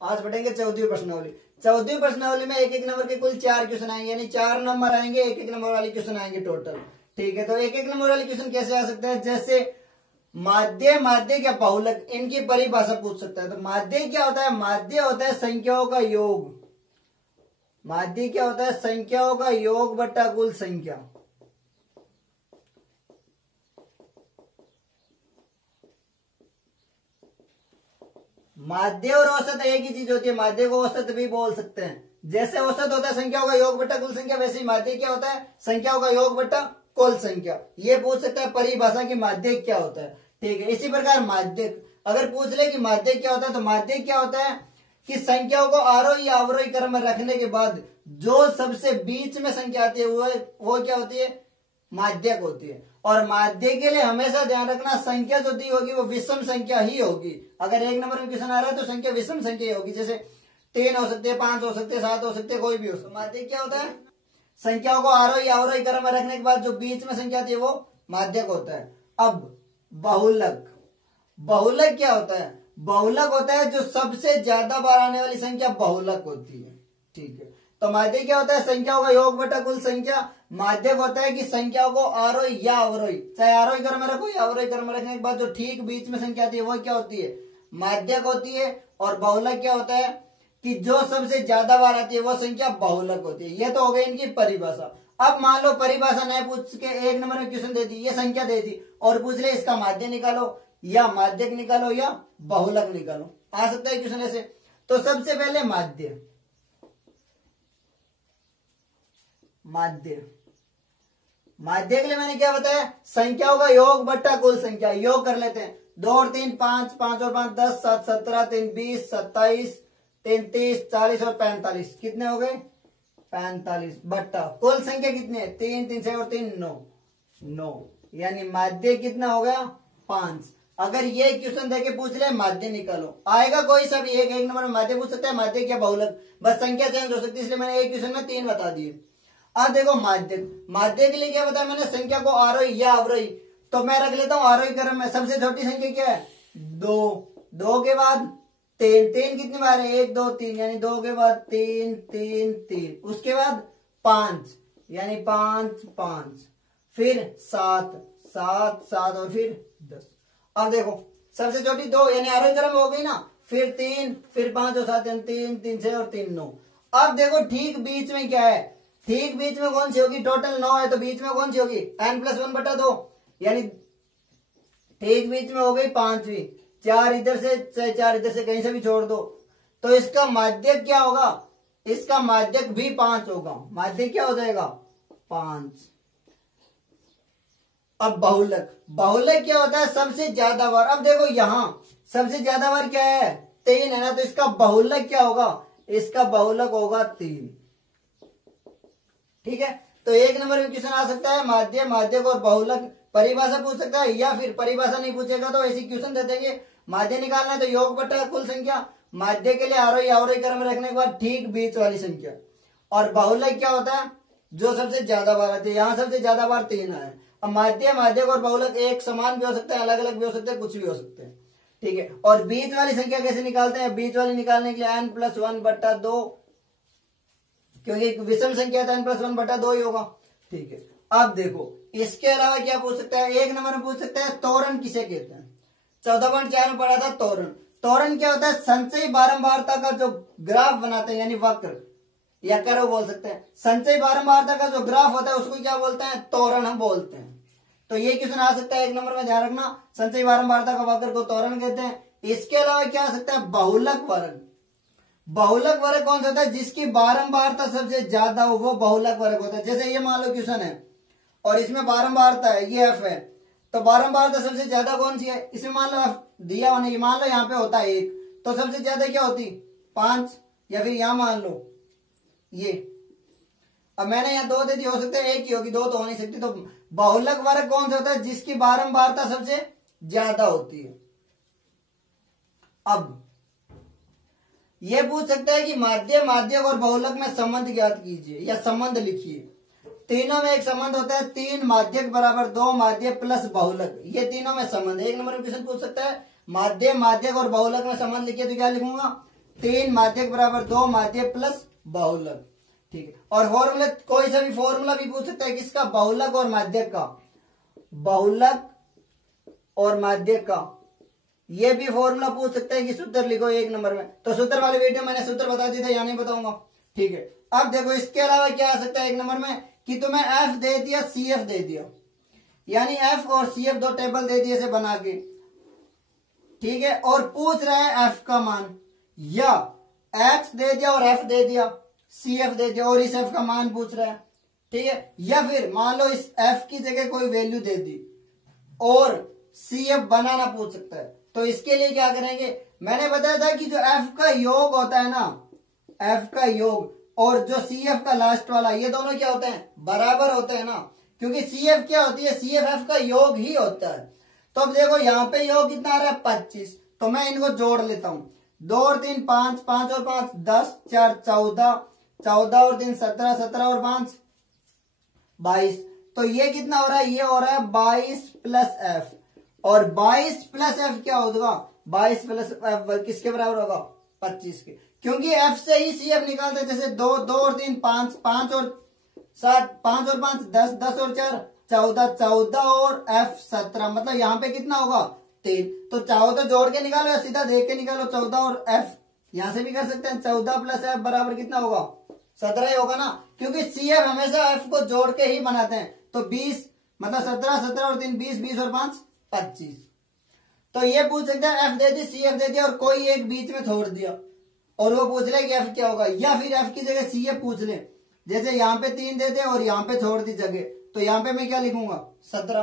आज पढ़ेंगे 14वीं प्रश्नावली। 14वीं प्रश्नावली में एक एक नंबर के कुल 4 क्वेश्चन आएंगे, यानी 4 नंबर आएंगे, एक एक नंबर वाले क्वेश्चन आएंगे टोटल। ठीक है, तो एक एक नंबर वाले क्वेश्चन कैसे आ सकते हैं, जैसे माध्य, माध्य क्या बहुलक, इनकी परिभाषा पूछ सकता है। तो माध्य क्या होता है, माध्य होता है संख्याओं का योग। माध्य क्या होता है, संख्याओं का योग बटा कुल संख्या। माध्य और औसत एक ही चीज होती है, माध्य को औसत भी बोल सकते हैं। जैसे औसत होता है संख्याओं का योग बटा कुल संख्या, वैसे ही माध्य क्या होता है, संख्याओं का योग बटा कुल संख्या। ये पूछ सकता है परिभाषा की माध्य क्या होता है। ठीक है, इसी प्रकार माध्य अगर पूछ ले कि माध्य क्या होता है, तो माध्य क्या होता है कि संख्याओं को आरोही या अवरोही क्रम में रखने के बाद जो सबसे बीच में संख्या आती है वो क्या होती है, माध्यक होती है। और माध्य के लिए हमेशा ध्यान रखना, संख्या जो दी होगी वो विषम संख्या ही होगी। अगर एक नंबर में क्वेश्चन आ रहा है तो संख्या विषम संख्या ही होगी, जैसे 3 हो सकते हैं, 5 हो सकते हैं, 7 हो सकते हैं, कोई भी हो सकता है। माध्य क्या होता है, संख्याओं को आरोही अवरोही क्रम में रखने के बाद जो बीच में संख्या आती है वो माध्यक होता है। अब बहुलक, बहुलक क्या होता है, बहुलक होता है जो सबसे ज्यादा बार आने वाली संख्या बहुलक होती है। ठीक है, तो माध्य क्या होता है, संख्याओं का योग बटा कुल संख्या। माध्यक होता है कि संख्याओं को आरोही या अवरोही, चाहे आरोही क्रम में रखो या अवरोही क्रम में रखने के बाद जो ठीक बीच में संख्या आती है वो क्या होती है, माध्यक होती है। और बहुलक क्या होता है कि जो सबसे ज्यादा बार आती है वो संख्या बहुलक होती है। ये तो हो गई इनकी परिभाषा। अब मान लो परिभाषा नहीं पूछ के एक नंबर में क्वेश्चन दे दी, ये संख्या दे दी और पूछ ले इसका माध्य निकालो या माध्यक निकालो या बहुलक निकालो, आ सकता है क्वेश्चन ऐसे। तो सबसे पहले माध्य, माध्य, माध्य के लिए मैंने क्या बताया, संख्याओं का योग बट्टा कुल संख्या। योग कर लेते हैं, 2 और 3 5, 5 और 5 10, 7 17, 3 20, 27, 3 30, 40 और 45, कितने हो गए 45 बट्टा कुल संख्या कितने, 3 3 6 और 3 9 9, यानी माध्य कितना हो गया 5। अगर ये क्वेश्चन देके पूछ ले माध्य निकालो, आएगा कोई सब एक नंबर में माध्य पूछ सकता है, माध्य क्या बहुलक, बस संख्या चेंज हो सकती है, इसलिए मैंने एक क्वेश्चन में 3 बता दिए। अब देखो माध्य, माध्य के लिए क्या बताया मैंने, संख्या को आरोही या अवरोही। तो मैं रख लेता हूं आरोही क्रम में, सबसे छोटी संख्या क्या है 2, 2 के बाद 3, 3 कितनी बार है 1 2 3, यानी 2 के बाद 3 3 3, उसके बाद 5 यानी 5 5, फिर 7 7 7 और फिर 10। अब देखो सबसे छोटी 2 यानी आरोही क्रम हो गई ना, फिर 3 फिर 5 और 7 यानी 3 3 6 और 3 9। अब देखो ठीक बीच में क्या है, ठीक बीच में कौन सी होगी, टोटल 9 है तो बीच में कौन सी होगी n+1 बटा 2, यानी ठीक बीच में हो गई 5वीं। 4 इधर से चाहे 4 इधर से कहीं से भी छोड़ दो, तो इसका माध्यक क्या होगा, इसका माध्यक भी 5 होगा, माध्यक क्या हो जाएगा 5। अब बहुलक, बहुलक क्या होता है सबसे ज्यादा बार। अब देखो यहां सबसे ज्यादा बार क्या है 3 है ना, तो इसका बहुलक क्या होगा, इसका बहुलक होगा 3। ठीक है, तो एक नंबर में क्वेश्चन आ सकता है माध्य, माध्यक और बहुलक परिभाषा पूछ सकता है, या फिर परिभाषा नहीं पूछेगा तो ऐसी क्वेश्चन दे देंगे, माध्य निकालना है तो योग बटा कुल संख्या, माध्य के लिए आरोही अवरोही क्रम में रखने के बाद ठीक बीच वाली संख्या। और बहुलक क्या होता है जो सबसे ज्यादा बार आती है, यहाँ सबसे ज्यादा बार 3 है। अब माध्य, माध्यक और बहुलक एक समान भी हो सकता है, अलग अलग भी हो सकते हैं, कुछ भी हो सकते हैं। ठीक है, और बीच वाली संख्या कैसे निकालते हैं, बीच वाली निकालने के लिए n+1 बटा 2, क्योंकि विषम संख्या तो n+1 बटा 2 ही होगा। ठीक है, अब देखो इसके अलावा क्या पूछ सकता है, एक नंबर में पूछ सकता है त्वरण किसे कहते हैं। 14.4 में पढ़ा था त्वरण। त्वरण क्या होता है, संचयी बारंबारता का जो ग्राफ बनाते हैं, यानी वक्र या कर्व बोल सकते हैं। संचयी बारंबारता का जो ग्राफ होता है उसको क्या बोलते हैं, त्वरण हम बोलते हैं। तो ये क्वेश्चन आ सकता है एक नंबर में, ध्यान रखना, संचयी बारंबारता का वक्र को त्वरण कहते हैं। इसके अलावा क्या आ सकता है, बहुलक वर्ग। बहुलक वर्ग कौन सा होता है, जिसकी बारंबारता सबसे ज्यादा हो वो बहुलक वर्ग होता है। जैसे ये मान लो क्वेश्चन है और इसमें बारंबारता है, ये f है, तो बारंबारता सबसे ज्यादा कौन सी है, इसमें मान लो f दिया होने, मान लो यहाँ पे होता है 1, तो सबसे ज्यादा क्या होती 5, या फिर यहाँ मान लो ये, अब मैंने यहाँ 2 दे दी, हो सकता है 1 ही होगी, 2 तो हो नहीं सकती। तो बहुलक वर्ग कौन सा होता है, जिसकी बारंबारता सबसे ज्यादा होती है। अब ये पूछ सकता है कि माध्य, माध्यक और बहुलक में संबंध ज्ञात कीजिए या संबंध लिखिए। तीनों में एक संबंध होता है, 3 माध्यक बराबर 2 माध्य प्लस बहुलक, ये तीनों में संबंध। एक नंबर में क्वेश्चन पूछ सकता है माध्य, माध्यक और बहुलक में संबंध लिखिए, तो क्या लिखूंगा, 3 माध्यक बराबर 2 माध्य प्लस बहुलक। ठीक है, और फॉर्मूला कोई सा भी फॉर्मूला भी पूछ सकता है किसका, बहुलक और माध्यक का, बहुलक और माध्यक का ये भी फॉर्मूला पूछ सकते हैं कि सूत्र लिखो 1 नंबर में। तो सूत्र वाले वीडियो मैंने सूत्र बता दिए थे, यहाँ नहीं बताऊंगा। ठीक है, अब देखो इसके अलावा क्या आ सकता है 1 नंबर में कि तुम्हें एफ दे दिया, सी एफ दे दिया, यानी एफ और सी एफ दो टेबल दे दिए से बना के। ठीक है, और पूछ रहा है एफ का मान, या एक्स दे दिया और एफ दे दिया, सी एफ दे दिया और इस एफ का मान पूछ रहा है। ठीक है, या फिर मान लो इस एफ की जगह कोई वैल्यू दे दी और सी एफ बनाना पूछ सकता है। तो इसके लिए क्या करेंगे, मैंने बताया था कि जो एफ का योग होता है ना, एफ का योग और जो सी एफ का लास्ट वाला, ये दोनों क्या होते हैं, बराबर होते हैं ना, क्योंकि सी एफ क्या होती है, सी एफ का योग ही होता है। तो अब देखो यहाँ पे योग कितना आ रहा है 25, तो मैं इनको जोड़ लेता हूं, 2 और 3 5, 5 और 5 10, 4 14, 14 और 3 17, 17 और 5 22। तो ये कितना हो रहा है, ये हो रहा है 22 प्लस एफ, और 22 प्लस एफ क्या होगा, 22 प्लस एफ किसके बराबर होगा, 25 के, क्योंकि एफ से ही सी एफ निकालते, जैसे 2 और 3 5, 5 और 7, 5 और 5 10, 10 और 4 14, 14 और एफ 17, मतलब यहाँ पे कितना होगा 3। तो चाहो तो जोड़ के निकालो या सीधा देख के निकालो, 14 और एफ यहां से भी कर सकते हैं, 14 प्लस एफ बराबर कितना होगा 17 ही होगा ना, क्योंकि सी एफ हमेशा एफ को जोड़ के ही बनाते हैं। तो 20 मतलब 17, 17 और 3 20, 20 और 5 25। तो ये पूछ सकते हैं एफ दे दी, सी एफ दे दिया और कोई एक बीच में छोड़ दिया, और वो पूछ ले कि एफ क्या होगा, या फिर एफ की जगह सी एफ पूछ ले, जैसे यहाँ पे 3 दे दे और यहाँ पे छोड़ दी जगह, तो यहाँ पे मैं क्या लिखूंगा 17,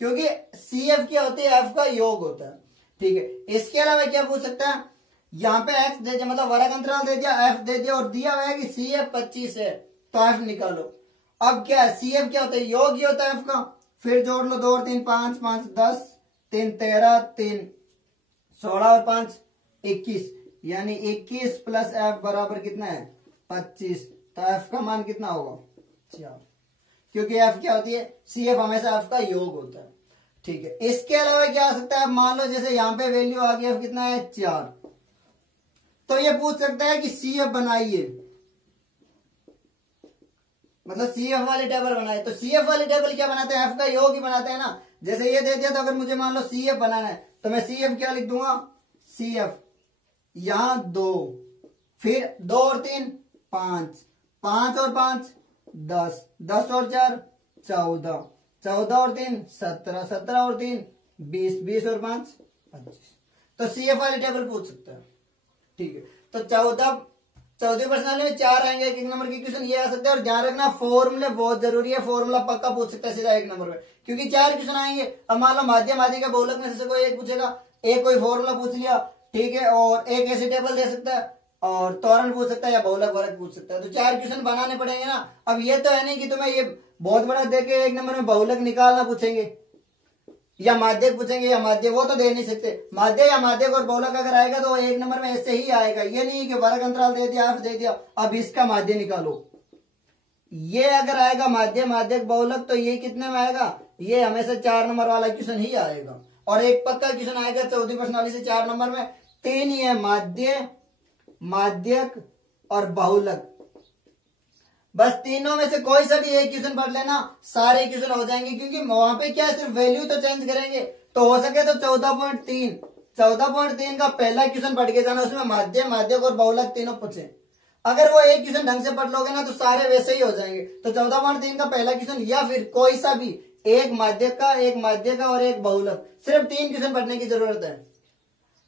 क्योंकि सी एफ क्या होती है, एफ का योग होता है। ठीक है, इसके अलावा क्या पूछ सकता है, यहाँ पे एक्स दे दिया मतलब वर्ग अंतराल दे दिया, एफ दे दिया और दिया हुआ है कि सी एफ 25 है, तो एफ निकालो। अब क्या है, सी एफ क्या होता है, योग ही होता है एफ का, फिर जोड़ लो 2 और 3 5, 5 10, 3 13, 3 16 और 5 21, यानी 21 प्लस एफ बराबर कितना है 25। तो एफ का मान कितना होगा 4, क्योंकि एफ क्या होती है, सी एफ हमेशा एफ का योग होता है। ठीक है, इसके अलावा क्या आ सकता है, मान लो जैसे यहाँ पे वैल्यू आ गई एफ कितना है 4, तो ये पूछ सकता है कि सी एफ बनाइए, मतलब सी एफ वाली टेबल बनाए। तो सी एफ वाली टेबल क्या बनाते हैं, एफ का योग ही बनाते हैं ना। जैसे ये दे दिया, तो अगर मुझे मान लो सी एफ बनाना है तो मैं सी एफ क्या लिख दूंगा, सी एफ यहां 2, फिर 2 और 3 5, 5 और 5 10, 10 और 4 14, 14 और 3 17, 17 और 3 20, 20 और 5 25। तो सी एफ वाली टेबल पूछ सकता है। ठीक है, तो 14वीं प्रश्नावली में 4 आएंगे, 1 नंबर की क्वेश्चन ये आ सकते हैं। और ध्यान रखना फॉर्मूले बहुत जरूरी है, फॉर्मूला पक्का पूछ सकता है सीधा 1 नंबर में, क्योंकि 4 क्वेश्चन आएंगे। अब मान लो माध्यम आदि का बहुलक में से कोई एक पूछेगा, एक कोई फॉर्मूला पूछ लिया, ठीक है, और एक ऐसी टेबल दे सकता है, और त्वरण पूछ सकता है या बहुलक वर्ग पूछ सकता है। तो 4 क्वेश्चन बनाने पड़ेंगे ना। अब ये तो है नहीं कि तुम्हें ये बहुत बड़ा देके 1 नंबर में बहुलक निकालना पूछेंगे या माध्यक पूछेंगे, या माध्यक वो तो दे नहीं सकते। माध्यक या माध्यक और बहुलक अगर आएगा तो 1 नंबर में ऐसे ही आएगा, ये नहीं कि वर्ग अंतराल दे दिया, एफ दे दिया, अब इसका माध्य निकालो। ये अगर आएगा माध्य माध्यक बहुलक, तो ये कितने में आएगा, ये हमेशा 4 नंबर वाला क्वेश्चन ही आएगा। और एक पक्का क्वेश्चन आएगा 14वीं प्रश्नावली से 4 नंबर में, 3 ही है, माध्य माध्यक और बहुलक, बस तीनों में से कोई सा भी एक क्वेश्चन पढ़ लेना, सारे क्वेश्चन हो जाएंगे। क्योंकि वहां पे क्या है, सिर्फ वैल्यू तो चेंज करेंगे। तो हो सके तो 14.3 का पहला क्वेश्चन पढ़ के जाना, उसमें माध्य माध्यक और बहुलक तीनों पूछे। अगर वो एक क्वेश्चन ढंग से पढ़ लोगे ना तो सारे वैसे ही हो जाएंगे। तो 14.3 का पहला क्वेश्चन, या फिर कोई सा भी एक माध्यक का, एक माध्यक का और एक बहुलक, सिर्फ 3 क्वेश्चन पढ़ने की जरूरत है।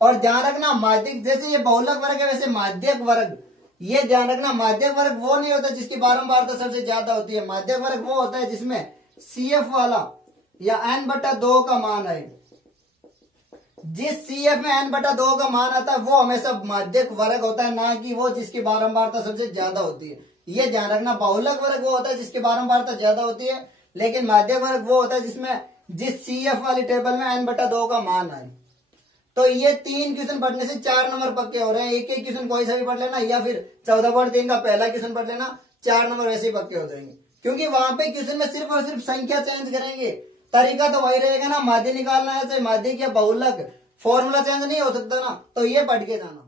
और ध्यान रखना माध्यक, जैसे ये बहुलक वर्ग है वैसे माध्यक वर्ग, ये ध्यान रखना माध्यक वर्ग वो नहीं होता जिसकी बारंबारता सबसे ज्यादा होती है। माध्यक वर्ग वो होता है जिसमें सी एफ वाला या n/2 का मान आए। जिस सी एफ में n/2 का मान आता है वो हमेशा माध्यक वर्ग होता है, ना कि वो जिसकी बारंबारता सबसे ज्यादा होती है। ये ध्यान रखना, बहुलक वर्ग वो होता है जिसकी बारंबारता ज्यादा होती है, लेकिन माध्यक वर्ग वो होता है जिसमें जिस सी एफ वाली टेबल में n/2 का मान आए। तो ये 3 क्वेश्चन पढ़ने से 4 नंबर पक्के हो रहे हैं। एक एक क्वेश्चन कोई सा भी पढ़ लेना, या फिर 14.3 का पहला क्वेश्चन पढ़ लेना, 4 नंबर वैसे ही पक्के हो जाएंगे। क्योंकि वहां पे क्वेश्चन में सिर्फ और सिर्फ संख्या चेंज करेंगे, तरीका तो वही रहेगा ना, माध्य निकालना है, चाहे माध्यक या बहुलक, फॉर्मूला चेंज नहीं हो सकता ना। तो ये पढ़ के जाना।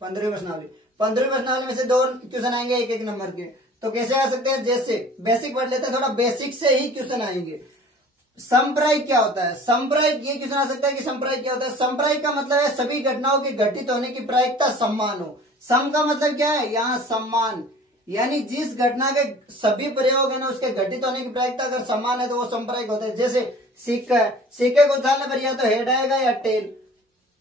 15वीं प्रश्नावली। 15वीं प्रश्नावली में से 2 क्वेश्चन आएंगे एक एक नंबर के। तो कैसे आ सकते हैं, जैसे बेसिक पढ़ लेते हैं, थोड़ा बेसिक से ही क्वेश्चन आएंगे। संप्रायिक क्या होता है? संप्रायिक ये क्वेश्चन आ सकता है कि संप्रायिक क्या होता है। संप्रायिक का मतलब है सभी घटनाओं के घटित होने की प्रायिकता समान हो। सम का मतलब क्या है, यहाँ सम्मान, यानी जिस घटना के सभी प्रयोग है ना उसके घटित होने की प्रायिकता अगर समान है तो वो संप्रायिक होता है। जैसे सिक्का है, सिक्के को उछालने पर या तो हेड आएगा या टेल,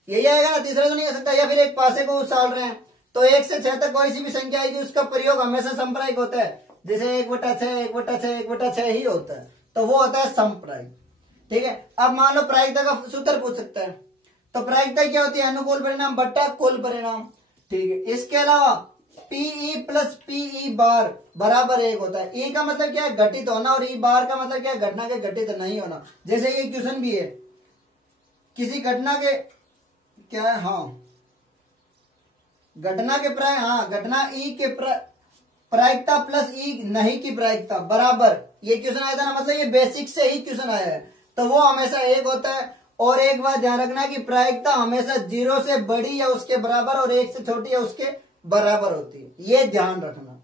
यही आएगा ना, तीसरा तो नहीं आ सकता। या फिर एक पासे को उछाल रहे हैं तो 1 से 6 तक कोई सी भी संख्या आएगी उसका प्रयोग हमेशा संप्रायिक होता है। जैसे 1/6, 1/6, 1/6 ही होता है, तो वो होता है संप्रायिक। ठीक है, अब मान लो प्रायिकता का सूत्र पूछ सकता है, तो प्रायिकता क्या होती है, अनुकूल परिणाम बट्टा कुल परिणाम। ठीक है, इसके अलावा पीई प्लस पीई बार बराबर 1 होता है। ई का मतलब क्या है, घटित होना, और ई बार का मतलब क्या है, घटना के घटित नहीं होना। जैसे ये क्वेश्चन भी है, किसी घटना के क्या है, हाँ घटना के घटना ई के प्रायिकता प्लस ई नहीं की प्रायिकता बराबर, ये क्वेश्चन आया था ना, मतलब ये बेसिक से ही क्वेश्चन आया है, तो वो हमेशा 1 होता है। और एक बात ध्यान रखना कि प्रायिकता हमेशा 0 से बड़ी या उसके बराबर और 1 से छोटी या उसके बराबर होती है, ये ध्यान रखना।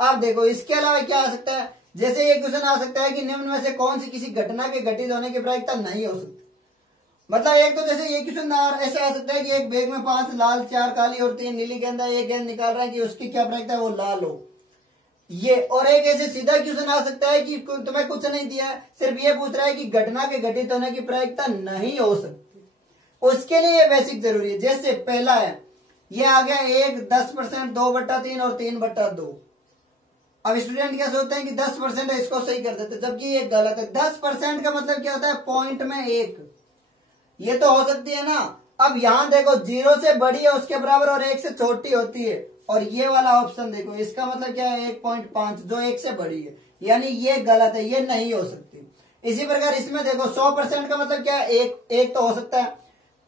अब देखो इसके अलावा क्या आ सकता है, जैसे ये क्वेश्चन आ सकता है कि निम्न में से कौन सी किसी घटना के घटित होने की प्रायिकता नहीं हो सकती। मतलब एक तो जैसे ये क्वेश्चन ऐसे आ सकता है कि एक बैग में 5 लाल, 4 काली और 3 नीली गेंद है, एक गेंद निकाल रहा है कि उसकी क्या प्रायिकता है, वो लाल हो, ये। और एक ऐसे सीधा क्वेश्चन आ सकता है कि तुम्हें कुछ नहीं दिया है, सिर्फ ये पूछ रहा है कि घटना के घटित होने की प्रायिकता नहीं हो सकती, उसके लिए ये बेसिक जरूरी है। जैसे पहला है, ये आ गया 1 10%, 2/3 और 3/2। अब स्टूडेंट क्या सोचते हैं कि 10% है, इसको सही कर देते, जबकि ये गलत है। 10% का मतलब क्या होता है, पॉइंट में 1, ये तो हो सकती है ना। अब यहां देखो 0 से बड़ी है उसके बराबर और 1 से छोटी होती है, और ये वाला ऑप्शन देखो, इसका मतलब क्या है 1.5 जो 1 से बड़ी है, यानी ये गलत है, ये नहीं हो सकती। इसी प्रकार इसमें देखो 100% का मतलब क्या है, एक तो हो सकता है।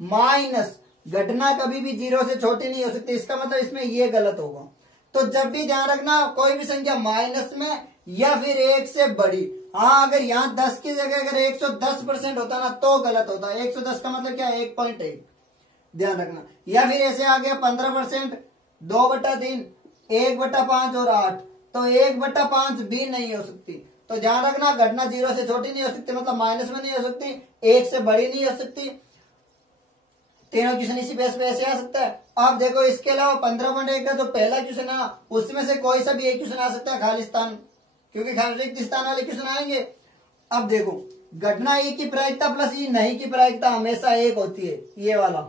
माइनस, घटना कभी भी 0 से छोटी नहीं हो सकती, इसका मतलब इसमें ये गलत होगा। तो जब भी ध्यान रखना, कोई भी संख्या माइनस में या फिर 1 से बड़ी, हाँ अगर यहाँ 10 की जगह अगर 110% होता ना तो गलत होता। 110 का मतलब क्या है, 1.1, ध्यान रखना। या फिर ऐसे आ गया 15%, 2/3, 1/5 और 8, तो 1/5 भी नहीं हो सकती। तो ध्यान रखना, घटना 0 से छोटी नहीं हो सकती, मतलब माइनस में नहीं हो सकती, 1 से बड़ी नहीं हो सकती। तीनों क्वेश्चन इसी बेस पे ऐसे आ सकता है। आप देखो इसके अलावा 15.1 का जो पहला क्वेश्चन है उसमें से कोई सा भी एक क्वेश्चन आ सकता है, खाली स्थान, क्योंकि खाली स्थान वाले क्वेश्चन आएंगे। अब देखो घटना ई की प्रायिकता प्लस ई नहीं की प्रायिकता हमेशा 1 होती है, ये वाला।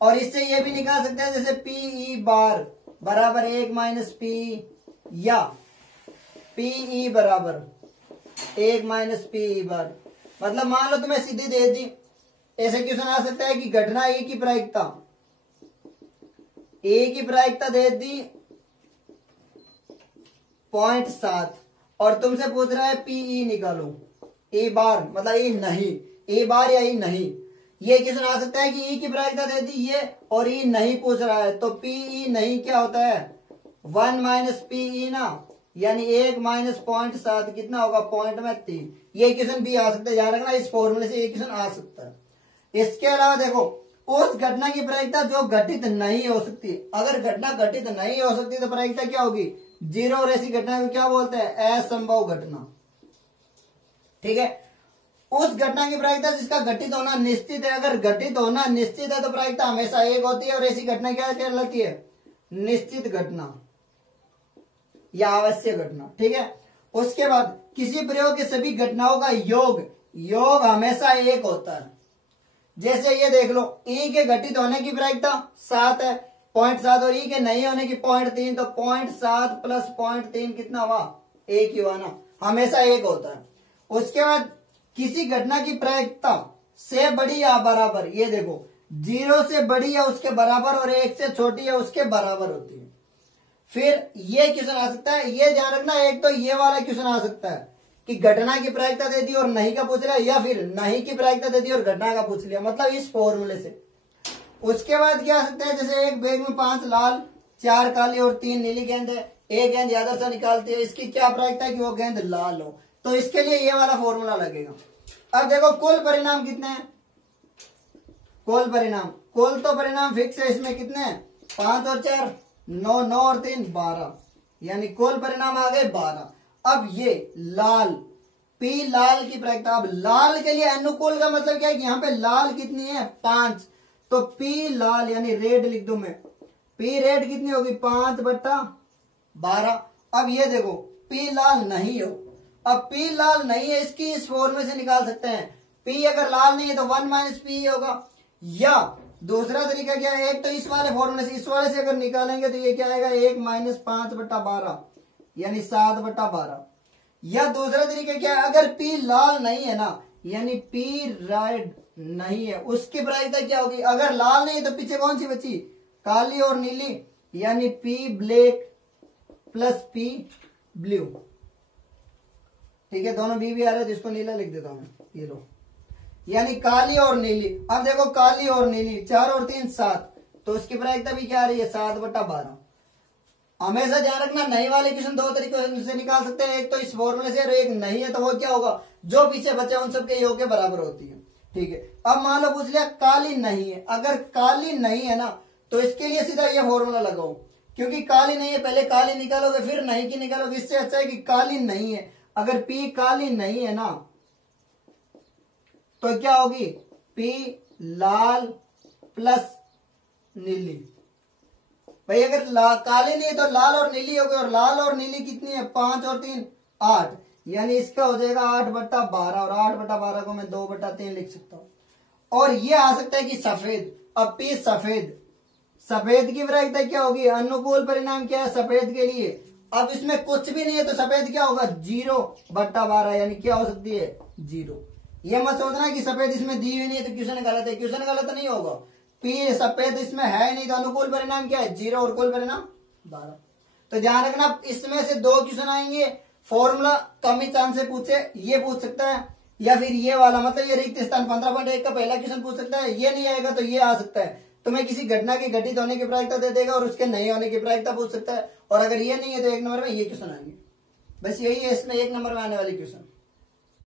और इससे ये भी निकाल सकते हैं, जैसे पीई बार बराबर 1 माइनस पी, या पीई बराबर 1 माइनस पीई बार। मतलब मान लो तुम्हें सीधी दे दी, ऐसे क्वेश्चन आ सकता है कि घटना ए की प्रायिकता दे दी 0.7 और तुमसे पूछ रहा है पीई निकालो, ए बार मतलब ए नहीं, ए बार या ई नहीं। ये क्वेश्चन आ सकता है कि ई की प्रायिकता दे दी ये और ई नहीं पूछ रहा है, तो पीई नहीं क्या होता है, 1 माइनस पीई ना, यानी 1 माइनस 0.7 कितना होगा, 0.3। ये क्वेश्चन भी आ सकता है, ध्यान रखना इस फॉर्मूले से ये क्वेश्चन आ सकता है। इसके अलावा देखो उस घटना की प्रायिकता जो घटित नहीं हो सकती, अगर घटना घटित नहीं हो सकती तो प्रायिकता क्या होगी, 0। और ऐसी घटना को क्या बोलते हैं, असंभव घटना। ठीक है, उस घटना की प्रायिकता जिसका घटित होना निश्चित है, अगर घटित होना निश्चित है तो प्रायिकता हमेशा 1 होती है। और ऐसी घटना क्या कहलाती है, निश्चित घटना या आवश्यक घटना। ठीक है, उसके बाद किसी प्रयोग के सभी घटनाओं का योग हमेशा 1 होता है। जैसे ये देख लो, ई के घटित होने की प्रायिकता 7 है, 0.7, और ई के नहीं होने की 0.3, तो 0.7 प्लस 0.3 कितना हुआ, 1 ही हुआ ना, हमेशा 1 होता है। उसके बाद किसी घटना की प्रायिकता से बड़ी या बराबर, ये देखो 0 से बड़ी या उसके बराबर और 1 से छोटी या उसके बराबर होती है। फिर ये क्वेश्चन आ सकता है, ये ध्यान रखना, एक तो ये वाला क्वेश्चन आ सकता है कि घटना की प्रायिकता दे दी और नहीं का पूछ लिया, या फिर नहीं की प्रायिकता दे दी और घटना का पूछ लिया, मतलब इस फॉर्मूले से। उसके बाद क्या आ सकता है, जैसे एक बैग में 5 लाल, 4 काली और 3 नीली गेंद है, एक गेंद यादव से निकालती है, इसकी क्या प्रायिकता है कि वो गेंद लाल हो, तो इसके लिए ये वाला फॉर्मूला लगेगा। अब देखो कुल परिणाम कितने हैं, कुल तो परिणाम फिक्स है, इसमें कितने हैं 5 और 4 9, 9 और 3 12, यानी कुल परिणाम आ गए 12। अब ये लाल, पी लाल की प्रायिकता, अब लाल के लिए अनुकूल का मतलब क्या है कि यहाँ पे लाल कितनी है 5, तो पी लाल यानी रेड लिख दूं मैं, पी रेड कितनी होगी 5/12। अब ये देखो पी लाल नहीं हो, अब पी लाल नहीं है इसकी इस फॉर्मूले से निकाल सकते हैं, पी अगर लाल नहीं है तो 1 माइनस पी होगा। या दूसरा तरीका क्या है, एक तो इस वाले फॉर्मूले से, इस वाले से अगर निकालेंगे तो ये क्या आएगा 1 माइनस 5/12 यानी 7/12। या दूसरा तरीका क्या है, अगर पी लाल नहीं है ना यानी पी रेड नहीं है, उसकी प्रायिकता क्या होगी, अगर लाल नहीं है तो पीछे कौन सी बची काली और नीली, यानी P black plus pea blue. ठीक है, दोनों बी भी आ रहे हैं तो इसको नीला लिख देता हूं, ये लो, यानी काली और नीली। अब देखो काली और नीली 4 और 3 7, तो उसकी प्रायिकता भी क्या आ रही है 7/12। हमेशा ध्यान रखना नई वाले क्वेश्चन दो तरीकों से निकाल सकते हैं, एक तो इस फॉर्मूले से और एक नहीं है तो वो क्या होगा, जो पीछे बचे उन सबके योग के बराबर होती है। ठीक है, अब मान लो पूछ लिया काली नहीं है, अगर काली नहीं है ना तो इसके लिए सीधा ये फॉर्मूला लगाओ, क्योंकि काली नहीं है पहले काली निकालोगे फिर नहीं की निकालोगे, इससे अच्छा है कि काली नहीं है। अगर पी काली नहीं है ना तो क्या होगी पी लाल प्लस नीली। भाई अगर काली नहीं है तो लाल और नीली होगी, और लाल और नीली कितनी है 5 और 3 8, यानी इसका हो जाएगा 8/12, और 8/12 को मैं 2/3 लिख सकता हूं। और ये आ सकता है कि सफेद, अब पी सफेद, सफेद की प्रायिकता क्या होगी, अनुकूल परिणाम क्या है सफेद के लिए, अब इसमें कुछ भी नहीं है तो सफेद क्या होगा 0/12, यानी क्या हो सकती है 0। ये मत सोचना कि सफेद इसमें दी हुई नहीं है तो क्वेश्चन गलत है, क्वेश्चन गलत नहीं होगा, पी सफेद इसमें है नहीं तो अनुकूल परिणाम क्या है 0 और कुल परिणाम 12। तो ध्यान रखना इसमें से 2 क्वेश्चन आएंगे, फॉर्मूला कम ही चांस से पूछे, ये पूछ सकता है या फिर ये वाला, मतलब ये रिक्त स्थान 15.1 का पहला क्वेश्चन पूछ सकता है, ये नहीं आएगा तो ये आ सकता है, तुम्हें किसी घटना के घटित होने की प्रायिकता दे देगा और उसके नहीं होने की प्रायिकता पूछ सकता है, और अगर ये नहीं है तो 1 नंबर में ये क्वेश्चन आएंगे। बस यही है इसमें 1 नंबर में आने वाले क्वेश्चन।